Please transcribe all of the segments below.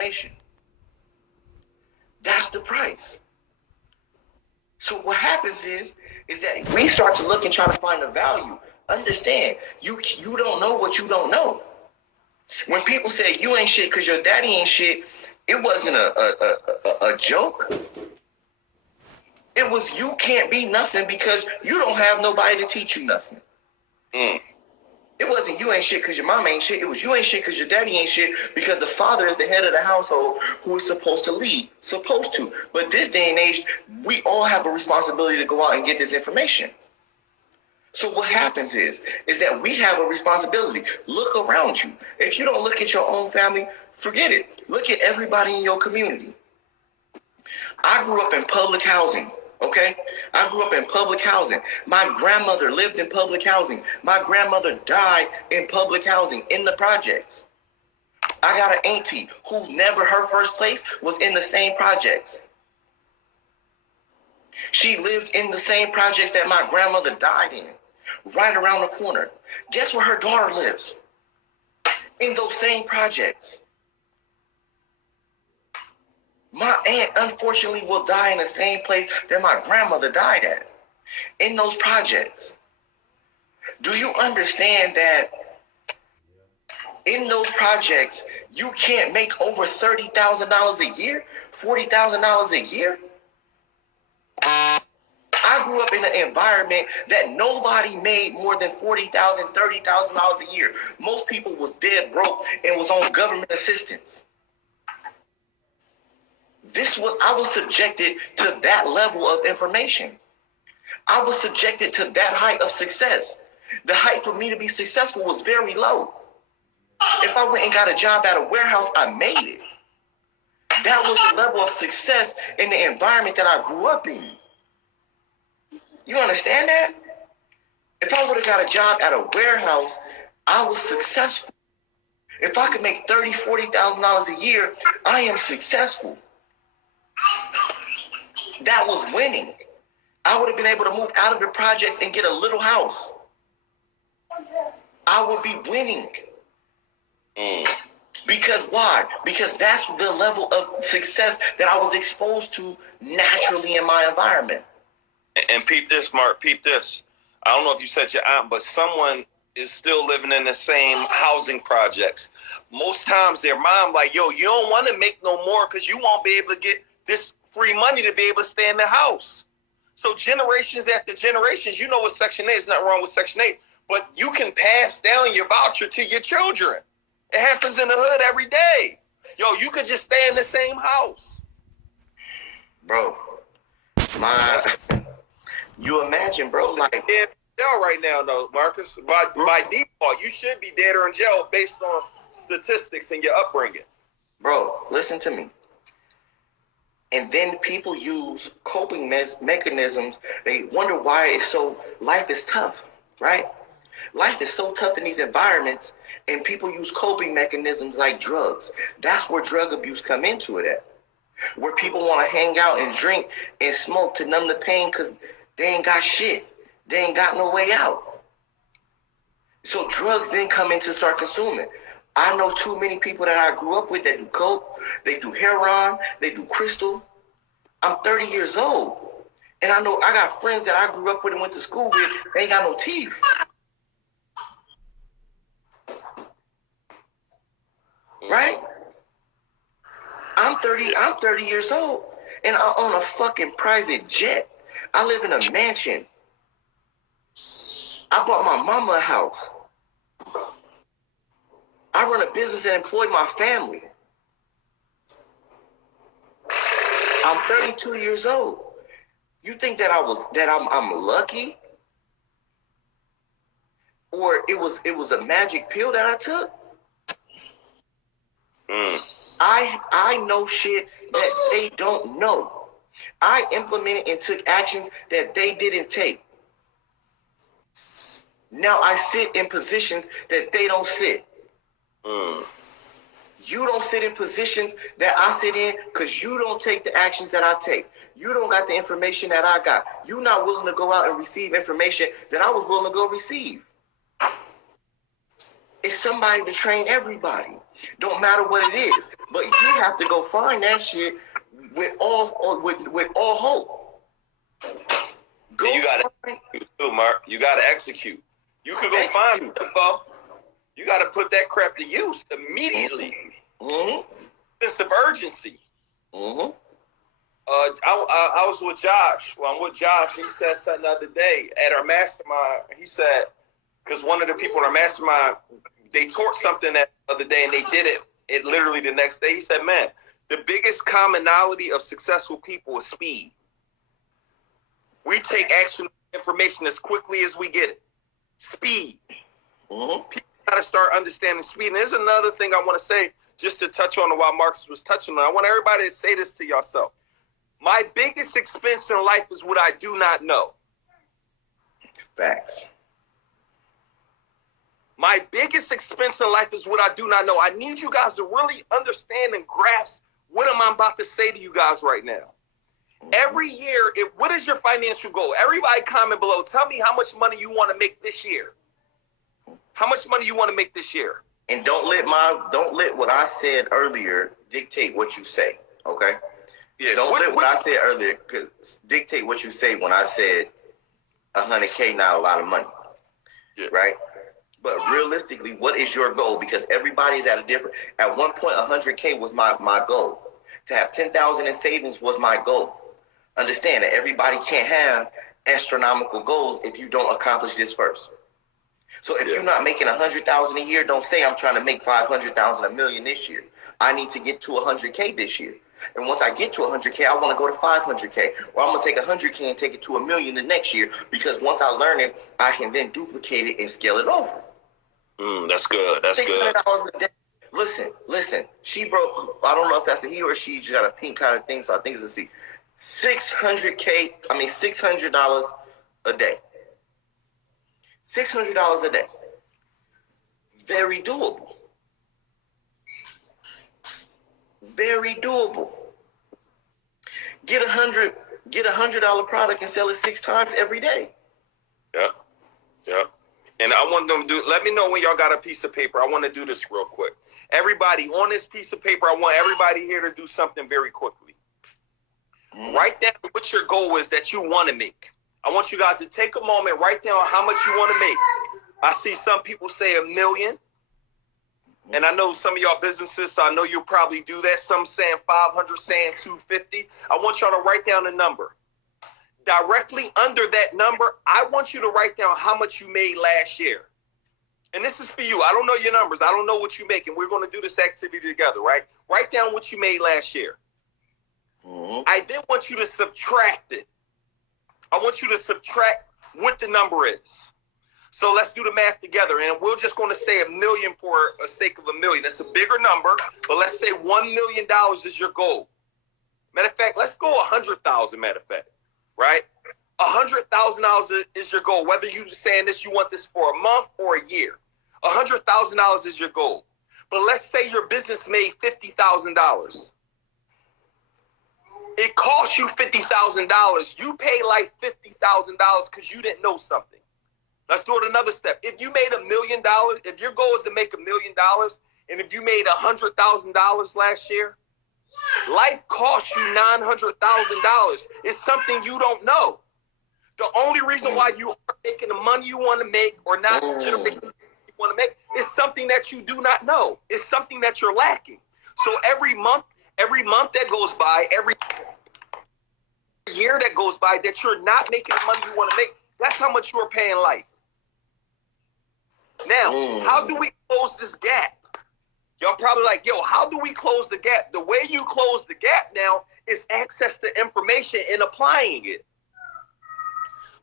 information. That's the price. So what happens is that we start to look and try to find the value. Understand, you don't know what you don't know. When people say you ain't shit because your daddy ain't shit, it wasn't a joke. It was you can't be nothing because you don't have nobody to teach you nothing. It wasn't you ain't shit because your mom ain't shit. It was you ain't shit because your daddy ain't shit because the father is the head of the household who is supposed to lead. Supposed to. But this day and age, we all have a responsibility to go out and get this information. So what happens is that we have a responsibility. Look around you. If you don't look at your own family, forget it. Look at everybody in your community. I grew up in public housing. Okay? I grew up in public housing. My grandmother lived in public housing. My grandmother died in public housing in the projects. I got an auntie who never, her first place was in the same projects. She lived in the same projects that my grandmother died in, right around the corner. Guess where her daughter lives? In those same projects. My aunt, unfortunately, will die in the same place that my grandmother died at, in those projects. Do you understand that in those projects, you can't make over $30,000 a year, $40,000 a year? I grew up in an environment that nobody made more than $40,000, $30,000 a year. Most people was dead broke and was on government assistance. I was subjected to that level of information. I was subjected to that height of success. The height for me to be successful was very low. If I went and got a job at a warehouse, I made it. That was the level of success in the environment that I grew up in. You understand that? If I would have got a job at a warehouse, I was successful. If I could make $30,000, $40,000 a year, I am successful. That was winning. I would have been able to move out of the projects and get a little house. I would be winning. Because why? Because that's the level of success that I was exposed to naturally in my environment. And peep this, Mark, peep this. I don't know if you said your aunt, but someone is still living in the same housing projects. Most times their mom like, yo, you don't want to make no more because you won't be able to get this free money to be able to stay in the house. So generations after generations, you know what Section 8 is, nothing wrong with Section 8, but you can pass down your voucher to your children. It happens in the hood every day. Yo, you could just stay in the same house. Bro, you imagine, bro, like dead in jail right now, though, Marcus. By default, you should be dead or in jail based on statistics and your upbringing. Bro, listen to me. And then people use coping mechanisms. They wonder why life is tough, right? Life is so tough in these environments, and people use coping mechanisms like drugs. That's where drug abuse come into it at. Where people want to hang out and drink and smoke to numb the pain because they ain't got shit. They ain't got no way out. So drugs then come in to start consuming. I know too many people that I grew up with that do coke, they do heroin, they do crystal. I'm 30 years old. And I know I got friends that I grew up with and went to school with, they ain't got no teeth. Right? I'm 30 years old and I own a fucking private jet. I live in a mansion. I bought my mama a house. I run a business and employ my family. I'm 32 years old. You think that I'm lucky? Or it was a magic pill that I took? I know shit that they don't know. I implemented and took actions that they didn't take. Now I sit in positions that they don't sit. You don't sit in positions that I sit in because you don't take the actions that I take. You don't got the information that I got. You're not willing to go out and receive information that I was willing to go receive. It's somebody to train everybody. Don't matter what it is. But you have to go find that shit with all hope. Go you got to execute too, Mark. You got to execute. You could go find info. You got to put that crap to use immediately. Mm-hmm. Sense of urgency. Mm-hmm. I was with Josh. Well, I'm with Josh. He said something the other day at our mastermind. He said, because one of the people in our mastermind, they taught something that other day and they did it literally the next day. He said, man, the biggest commonality of successful people is speed. We take action information as quickly as we get it. Speed. Mm-hmm. People got to start understanding speed. And there's another thing I want to say, just to touch on while Marcus was touching on. I want everybody to say this to yourself. My biggest expense in life is what I do not know. Facts. My biggest expense in life is what I do not know. I need you guys to really understand and grasp what I'm about to say to you guys right now. Mm-hmm. Every year, what is your financial goal? Everybody comment below. Tell me how much money you want to make this year. How much money you want to make this year? And don't let what I said earlier dictate what you say. Okay. Yeah. Don't let what I said earlier dictate what you say when I said 100K not a lot of money. Yeah. Right? But realistically, what is your goal? Because everybody's at a different. At one point, 100K was my goal. To have 10,000 in savings was my goal. Understand that everybody can't have astronomical goals if you don't accomplish this first. So if you're not making 100,000 a year, don't say I'm trying to make 500,000, $1 million this year. I need to get to 100K this year. And once I get to 100K, I want to go to 500K. Or I'm going to take 100K and take it to $1 million the next year. Because once I learn it, I can then duplicate it and scale it over. That's good. That's good. $600 a day. Listen. She broke, I don't know if that's a he or she, just got a pink kind of thing, so I think it's a C. $600 a day. $600 a day. Very doable. Very doable. Get $100 product and sell it 6 times every day. Yep. And I want them to do, let me know when y'all got a piece of paper. I want to do this real quick. Everybody on this piece of paper, I want everybody here to do something very quickly. Write down what your goal is that you want to make. I want you guys to take a moment, write down how much you want to make. I see some people say $1 million. And I know some of y'all businesses, so I know you'll probably do that. Some saying 500, saying 250. I want y'all to write down a number. Directly under that number, I want you to write down how much you made last year. And this is for you. I don't know your numbers. I don't know what you make. And we're going to do this activity together, right? Write down what you made last year. Mm-hmm. I then want you to subtract it. I want you to subtract what the number is. So let's do the math together. And we're just going to say $1 million for the sake of $1 million. That's a bigger number. But let's say $1 million is your goal. Matter of fact, let's go 100,000, matter of fact. Right? $100,000 is your goal. Whether you're saying this, you want this for a month or a year. $100,000 is your goal. But let's say your business made $50,000. It cost you $50,000. You pay like $50,000 because you didn't know something. Let's do it another step. If you made $1 million, if your goal is to make $1 million, and if you made $100,000 last year, life cost you $900,000. It's something you don't know. The only reason why you are making the money you want to make or not generating the money you want to make is something that you do not know. It's something that you're lacking. So every month that goes by, every year that goes by that you're not making the money you want to make, that's how much you're paying life. Now, how do we close this gap? Y'all probably like, yo, how do we close the gap? The way you close the gap now is access to information and applying it.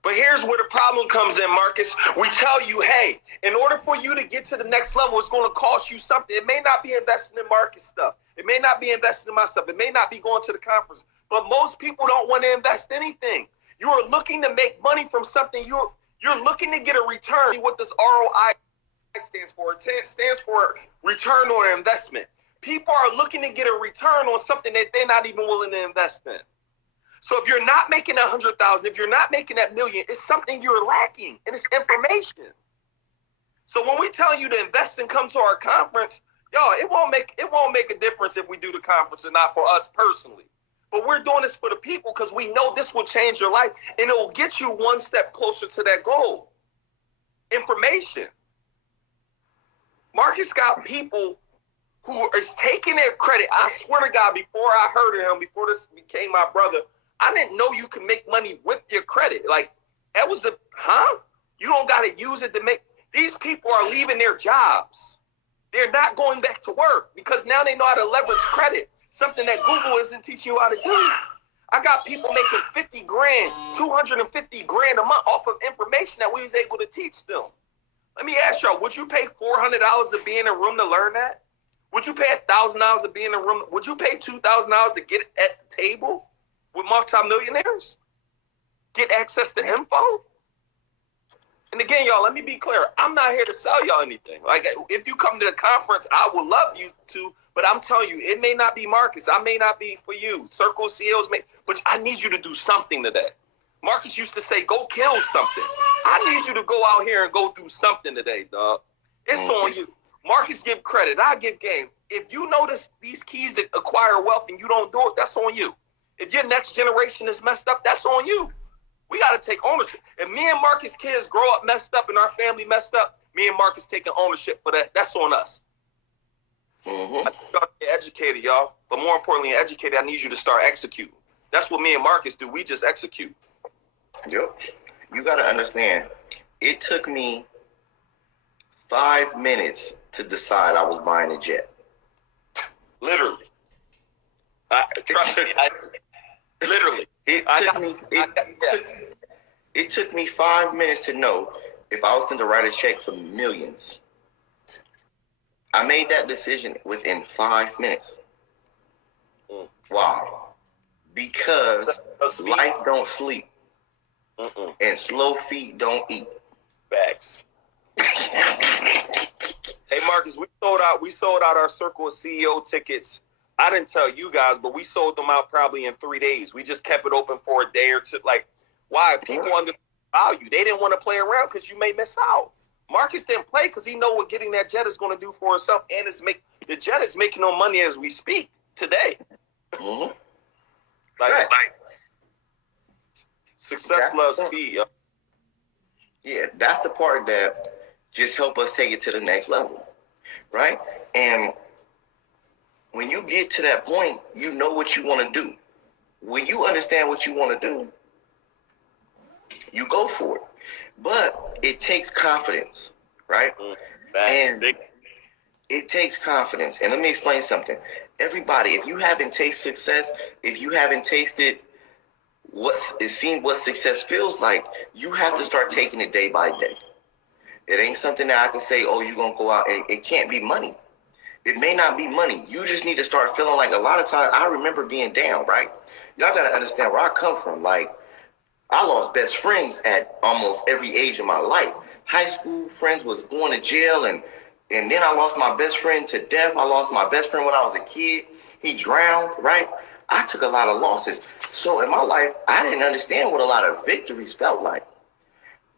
But here's where the problem comes in, Marcus. We tell you, hey, in order for you to get to the next level, it's going to cost you something. It may not be investing in market stuff. It may not be investing in my stuff. It may not be going to the conference. But most people don't want to invest anything. You are looking to make money from something. You're looking to get a return. What this ROI stands for? It stands for return on investment. People are looking to get a return on something that they're not even willing to invest in. So if you're not making 100,000, if you're not making that million, it's something you're lacking, and it's information. So when we tell you to invest and come to our conference, Y'all, it won't make a difference if we do the conference or not for us personally. But we're doing this for the people because we know this will change your life and it will get you one step closer to that goal. Information. Marcus got people who is taking their credit. I swear to God, before I heard of him, before this became my brother, I didn't know you can make money with your credit. Like, that was you don't got to use it to make. These people are leaving their jobs. They're not going back to work because now they know how to leverage credit, something that Google isn't teaching you how to do. I got people making 50 grand, 250 grand a month off of information that we was able to teach them. Let me ask y'all, would you pay $400 to be in a room to learn that? Would you pay $1,000 to be in a room? Would you pay $2,000 to get at the table with multimillionaires? Get access to info? And again, y'all, let me be clear. I'm not here to sell y'all anything. Like, if you come to the conference, I would love you to, but I'm telling you, it may not be Marcus. I may not be for you. Circle CEOs may, but I need you to do something today. Marcus used to say, go kill something. I need you to go out here and go do something today, dog. It's on you. Marcus give credit. I give game. If you notice these keys that acquire wealth and you don't do it, that's on you. If your next generation is messed up, that's on you. We got to take ownership. If me and Marcus kids grow up messed up and our family messed up, me and Marcus taking ownership for that, that's on us. I need y'all to get educated, y'all. But more importantly, educated, I need you to start executing. That's what me and Marcus do. We just execute. Yep. You got to understand, it took me 5 minutes to decide I was buying a jet. Literally. Trust me. Literally. It took me 5 minutes to know if I was going to write a check for millions. I made that decision within 5 minutes. Why? Because life don't sleep. And slow feet don't eat. Facts. Hey Marcus, we sold out our Circle CEO tickets. I didn't tell you guys, but we sold them out probably in 3 days. We just kept it open for a day or two. Like, why? People understand value. They didn't want to play around because you may miss out. Marcus didn't play because he know what getting that jet is going to do for himself, and the jet is making no money as we speak today. Like, success loves speed. Yo. Yeah, that's the part that just help us take it to the next level, right? And when you get to that point, you know what you want to do. When you understand what you want to do, you go for it. But it takes confidence, right? And it takes confidence. And let me explain something. Everybody, if you haven't tasted success, if you haven't tasted seen what success feels like, you have to start taking it day by day. It ain't something that I can say, oh, you're going to go out, and it can't be money. It may not be money. You just need to start feeling like a lot of times, I remember being down, right? Y'all got to understand where I come from. Like, I lost best friends at almost every age of my life. High school friends was going to jail, and then I lost my best friend to death. I lost my best friend when I was a kid. He drowned, right? I took a lot of losses. So in my life, I didn't understand what a lot of victories felt like.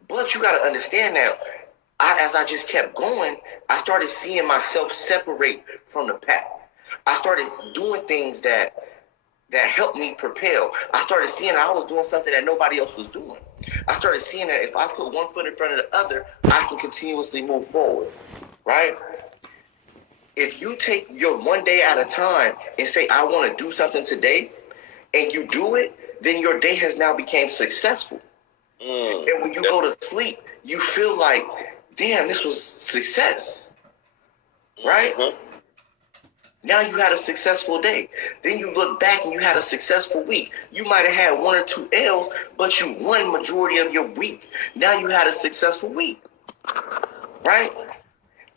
But you got to understand that as I just kept going, I started seeing myself separate from the pack. I started doing things that helped me propel. I started seeing I was doing something that nobody else was doing. I started seeing that if I put one foot in front of the other, I can continuously move forward, right? If you take your one day at a time and say, I want to do something today, and you do it, then your day has now become successful. And when you go to sleep, you feel like, damn, this was success, right? Now you had a successful day. Then you look back and you had a successful week. You might have had 1 or 2 L's, but you won majority of your week. Now you had a successful week, right?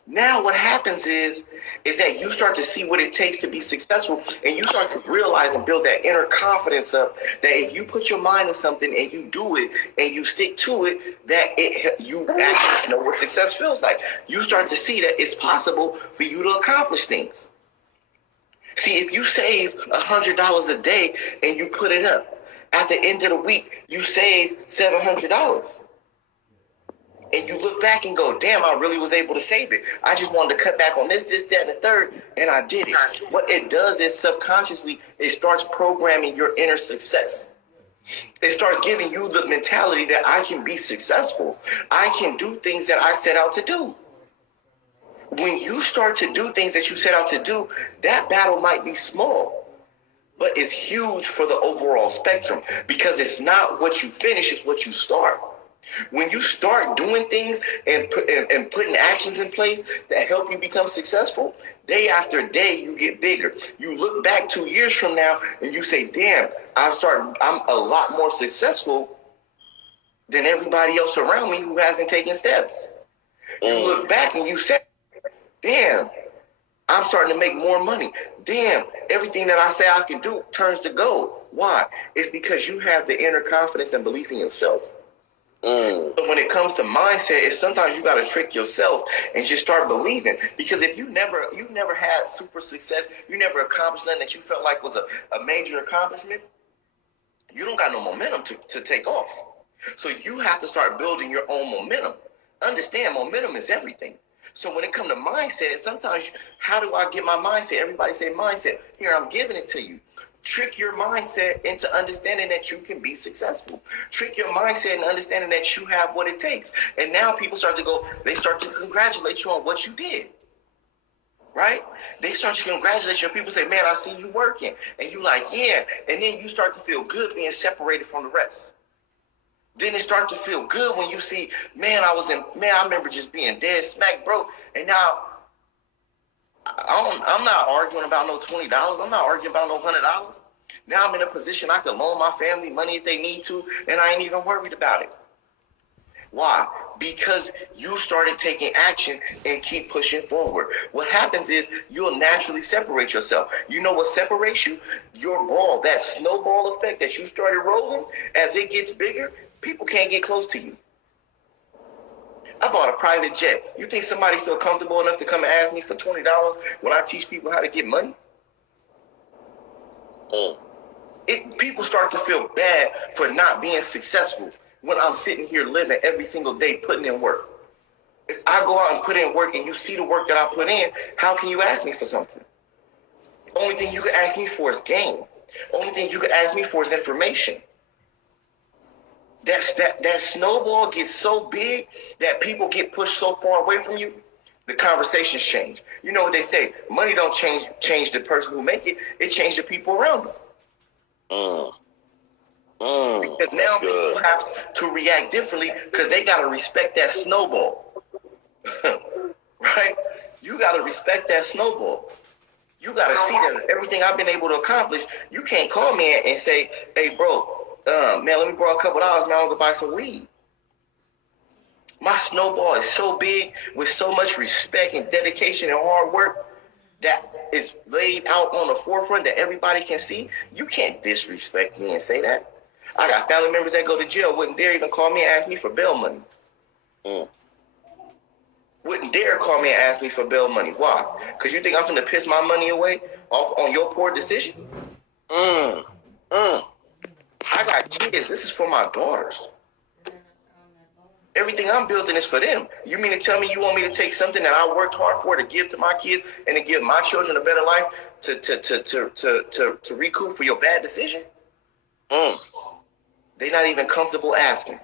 Now what happens is that you start to see what it takes to be successful, and you start to realize and build that inner confidence up that if you put your mind to something and you do it and you stick to it, that you actually know what success feels like. You start to see that it's possible for you to accomplish things. See, if you save $100 a day and you put it up, at the end of the week, you save $700. And you look back and go, damn, I really was able to save it. I just wanted to cut back on this, that, and the third, and I did it. What it does is subconsciously, it starts programming your inner success. It starts giving you the mentality that I can be successful. I can do things that I set out to do. When you start to do things that you set out to do, that battle might be small, but it's huge for the overall spectrum, because it's not what you finish, it's what you start. When you start doing things and putting actions in place that help you become successful, day after day, you get bigger. You look back 2 years from now and you say, damn, I'm a lot more successful than everybody else around me who hasn't taken steps. You look back and you say, damn, I'm starting to make more money. Damn, everything that I say I can do turns to gold. Why? It's because you have the inner confidence and belief in yourself. But when it comes to mindset, it's sometimes you got to trick yourself and just start believing. Because if you never had super success, you never accomplished nothing that you felt like was a major accomplishment, you don't got no momentum to take off. So you have to start building your own momentum. Understand, momentum is everything. So when it comes to mindset, sometimes, how do I get my mindset? Everybody say mindset. Here, I'm giving it to you. Trick your mindset into understanding that you can be successful. Trick your mindset and understanding that you have what it takes. And now people start to congratulate you on what you did. Right? They start to congratulate you. People say, man, I see you working. And you like, yeah. And then you start to feel good being separated from the rest. Then it starts to feel good when you see, I remember just being dead smack broke. And now I'm not arguing about no $20. I'm not arguing about no $100. Now I'm in a position I can loan my family money if they need to, and I ain't even worried about it. Why? Because you started taking action and keep pushing forward. What happens is you'll naturally separate yourself. You know what separates you? Your ball, that snowball effect that you started rolling, as it gets bigger, people can't get close to you. I bought a private jet. You think somebody feel comfortable enough to come and ask me for $20 when I teach people how to get money? People start to feel bad for not being successful when I'm sitting here living every single day putting in work. If I go out and put in work and you see the work that I put in, how can you ask me for something? Only thing you can ask me for is gain. Only thing you can ask me for is information. That snowball gets so big that people get pushed so far away from you, the conversations change. You know what they say? Money don't change the person who make it. It changes the people around them. Because now people have to react differently because they got to respect that snowball. Right? You got to respect that snowball. You got to see that everything I've been able to accomplish, you can't call me and say, hey, bro, man, let me borrow a couple dollars, man, I'm gonna buy some weed. My snowball is so big with so much respect and dedication and hard work that is laid out on the forefront that everybody can see. You can't disrespect me and say that. I got family members that go to jail, wouldn't dare even call me and ask me for bail money. Wouldn't dare call me and ask me for bail money. Why? Because you think I'm gonna piss my money away off on your poor decision? I got kids. This is for my daughters. Everything I'm building is for them. You mean to tell me you want me to take something that I worked hard for to give to my kids and to give my children a better life to recoup for your bad decision? They're not even comfortable asking.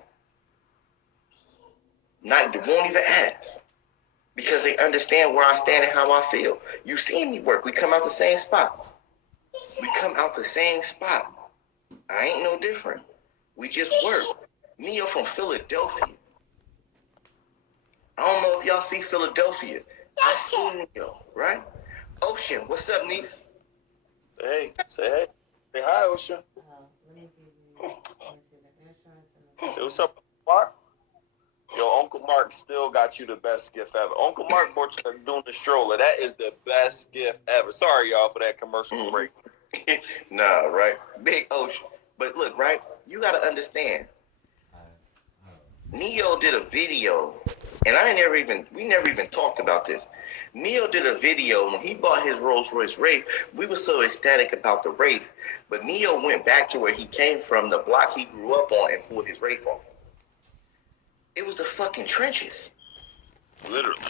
They won't even ask because they understand where I stand and how I feel. You seen me work. We come out the same spot. I ain't no different. We just work. Neo from Philadelphia. I don't know if y'all see Philadelphia. I see Neo, right? Ocean, what's up, niece? Hey, say hey. Say hi, Ocean. Say what's up, Mark? Yo, Uncle Mark still got you the best gift ever. Uncle Mark bought you doing the stroller. That is the best gift ever. Sorry, y'all, for that commercial break. Nah, right? Big Ocean. But look, right? You got to understand. Neo did a video, and we never even talked about this. Neo did a video when he bought his Rolls Royce Wraith. We were so ecstatic about the Wraith, but Neo went back to where he came from, the block he grew up on, and pulled his Wraith off. It was the fucking trenches. Literally.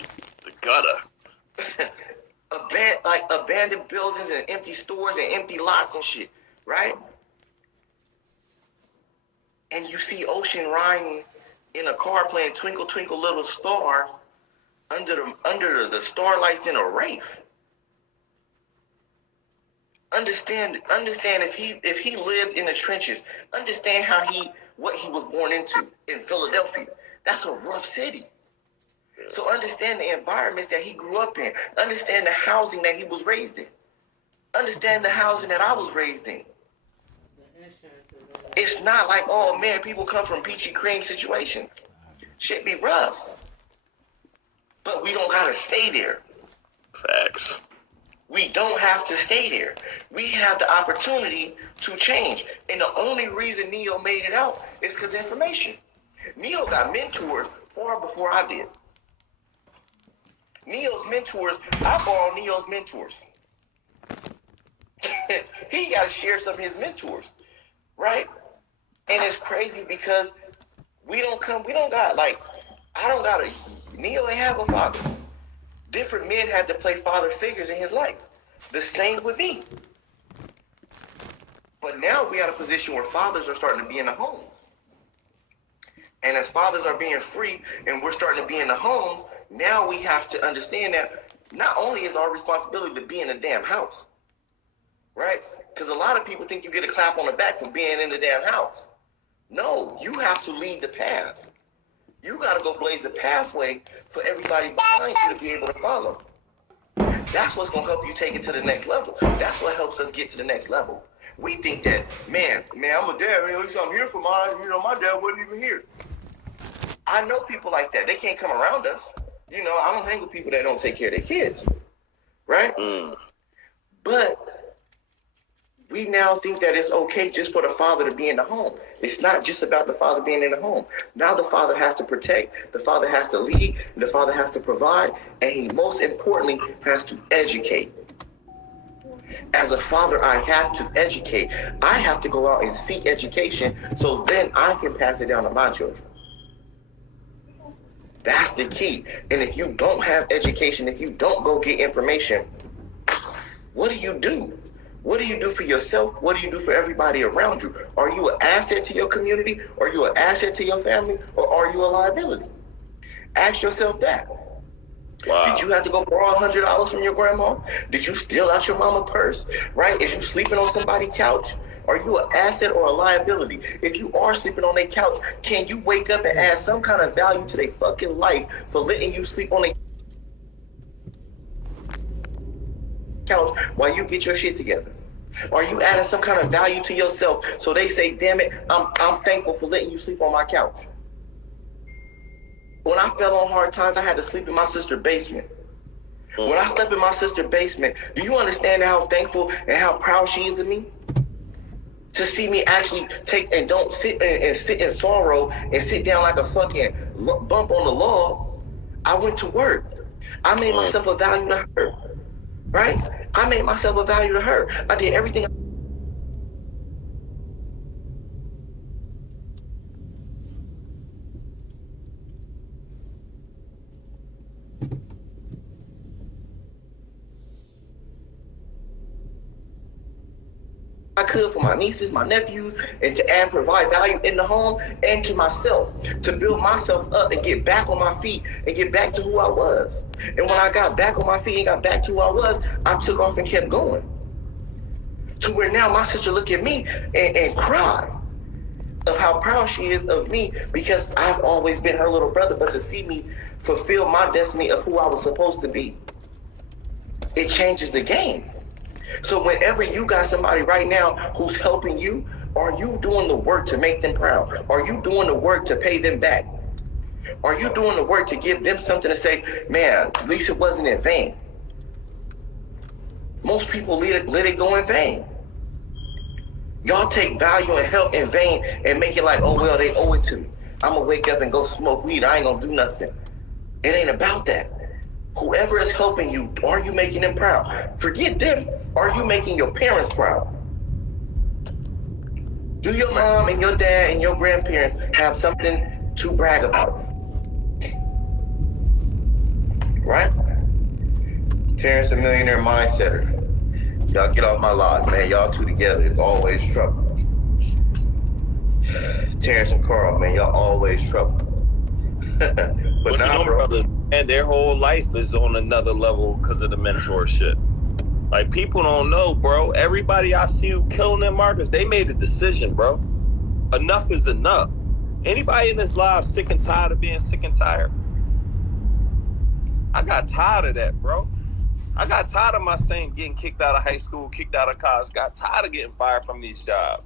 The gutter. Abandoned buildings and empty stores and empty lots and shit, right? And you see Ocean riding in a car playing Twinkle Twinkle Little Star under the starlights in a rave. Understand if he lived in the trenches, understand what he was born into in Philadelphia. That's a rough city. So understand the environments that he grew up in. Understand the housing that he was raised in. Understand the housing that I was raised in. It's not like, oh man, people come from peachy cream situations. Shit be rough. But we don't gotta stay there. Facts. We don't have to stay there. We have the opportunity to change. And the only reason Neo made it out is because information. Neo got mentors far before I did. Neo's mentors, I borrowed Neo's mentors. He got to share some of his mentors, right? And it's crazy because Neo ain't have a father. Different men had to play father figures in his life. The same with me. But now we at a position where fathers are starting to be in the homes. And as fathers are being free and we're starting to be in the homes, now we have to understand that not only is our responsibility to be in the damn house, right? Because a lot of people think you get a clap on the back for being in the damn house. No, you have to lead the path. You got to go blaze a pathway for everybody behind you to be able to follow. That's what's going to help you take it to the next level. That's what helps us get to the next level. We think that, man, I'm a dad, man, at least I'm here for my dad wasn't even here. I know people like that. They can't come around us. I don't hang with people that don't take care of their kids, right? But we now think that it's okay just for the father to be in the home. It's not just about the father being in the home. Now the father has to protect, the father has to lead, the father has to provide, and he most importantly has to educate. As a father, I have to educate. I have to go out and seek education so then I can pass it down to my children. That's the key. And if you don't have education, if you don't go get information, what do you do? What do you do for yourself? What do you do for everybody around you? Are you an asset to your community? Are you an asset to your family? Or are you a liability? Ask yourself that. Wow. Did you have to go borrow $100 from your grandma? Did you steal out your mama's purse? Right? Is you sleeping on somebody's couch? Are you an asset or a liability? If you are sleeping on their couch, can you wake up and add some kind of value to their fucking life for letting you sleep on their couch while you get your shit together? Are you adding some kind of value to yourself so they say, damn it, I'm thankful for letting you sleep on my couch? When I fell on hard times, I had to sleep in my sister's basement. When I slept in my sister's basement, do you understand how thankful and how proud she is of me? To see me actually take and don't sit in sorrow and sit down like a fucking bump on the log. I went to work. I made myself a value to her, right? I made myself a value to her. I did everything I could for my nieces, my nephews, and provide value in the home and to myself, to build myself up and get back on my feet and get back to who I was. And when I got back on my feet and got back to who I was, I took off and kept going. To where now my sister look at me and cry of how proud she is of me because I've always been her little brother, but to see me fulfill my destiny of who I was supposed to be, it changes the game. So whenever you got somebody right now who's helping you, are you doing the work to make them proud? Are you doing the work to pay them back? Are you doing the work to give them something to say, man, at least it wasn't in vain? Most people let it go in vain. Y'all take value and help in vain and make it like, oh, well, they owe it to me. I'm going to wake up and go smoke weed. I ain't going to do nothing. It ain't about that. Whoever is helping you, are you making them proud? Forget them. Are you making your parents proud? Do your mom and your dad and your grandparents have something to brag about? right? Terrence, a millionaire mindsetter. Y'all get off my lot, man. Y'all two together is always trouble. Terrence and Carl, man, y'all always trouble. but now, you know, brother, and their whole life is on another level because of the mentorship. Like, people don't know, bro. Everybody I see who killing their markets, they made a decision, bro. Enough is enough. Anybody in this life sick and tired of being sick and tired? I got tired of that, bro. I got tired of my saying getting kicked out of high school, kicked out of college. Got tired of getting fired from these jobs.